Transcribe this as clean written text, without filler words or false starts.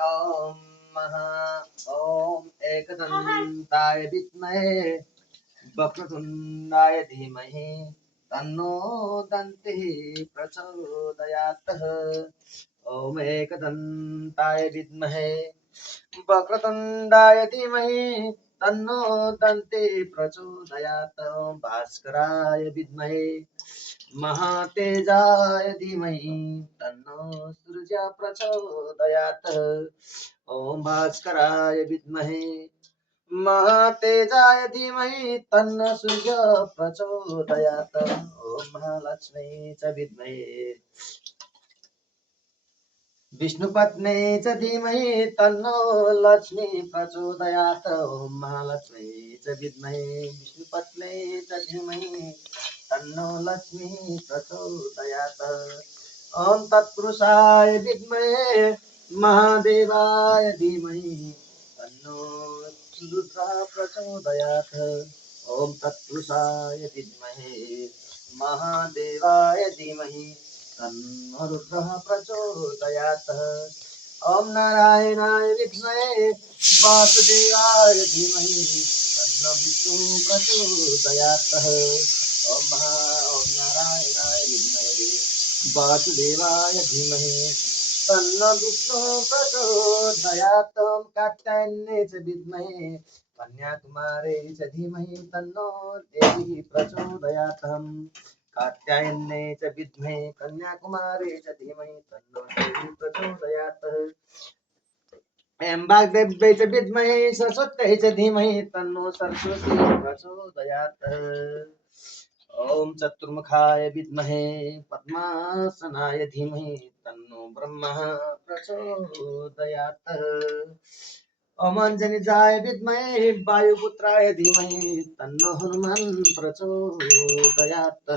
ॐ ॐ एकदन्ताय विद्महे वक्रतुण्डाय धीमहि तन्नो दन्तिः प्रचोदयात्। ॐ एकदन्ताय विद्महे वक्रतुण्डाय धीमहि तन्नो दन्ति प्रचोदयात्। भास्कराय विद्महे महातेजाय धीमहि तन्नो सूर्य प्रचोदयात्। ॐ भास्कराय विद्महे महातेजाय धीमहि तन्नो सूर्य प्रचोदयात्। ॐ महालक्ष्मी च विद्महे विष्णुपत्नी च धीमहि तन्नो लक्ष्मी प्रचोदयात्। ॐ महालक्ष्मी च विद्महे विष्णुपत्नी च धीमहि तन्नो लक्ष्मी प्रचोदयात्। ॐ तत्पुरुषाय विद्महे महादेवाय धीमहि तन्नो रुद्रः प्रचोदयात्। ॐ तत्पुरुषाय विद्महे महादेवाय धीमहि तन्नो रुद्रः प्रचोदयात्। ॐ नारायणाय विद्महे वासुदेवाय धीमहि तन्नो विष्णु प्रचोदयात्। ॐ नारायणाय विद्महे वासुदेवाय धीमहि तन्नो विष्णु प्रचोदयात्। ॐ कात्यायने च विद्महे कन्याकुमारी च धीमहि तन्नो देवी प्रचोदयात्। कात्यायने च विद्महे कन्याकुमारी च धीमहि तन्नो देवी प्रचोदयात्। वाग्देव्यै च विद्महे सरस्वत्यै च धीमहि तन्नो सरस्वती प्रचोदयात्। ॐ चतुर्मुखाय विद्महे पद्मासनाय धीमहि तन्नो ब्रह्मा प्रचोदयात्। ॐ अञ्जनीजाय विद्महे वायुपुत्राय धीमहि तन्नो हनुमान् प्रचोदयात्।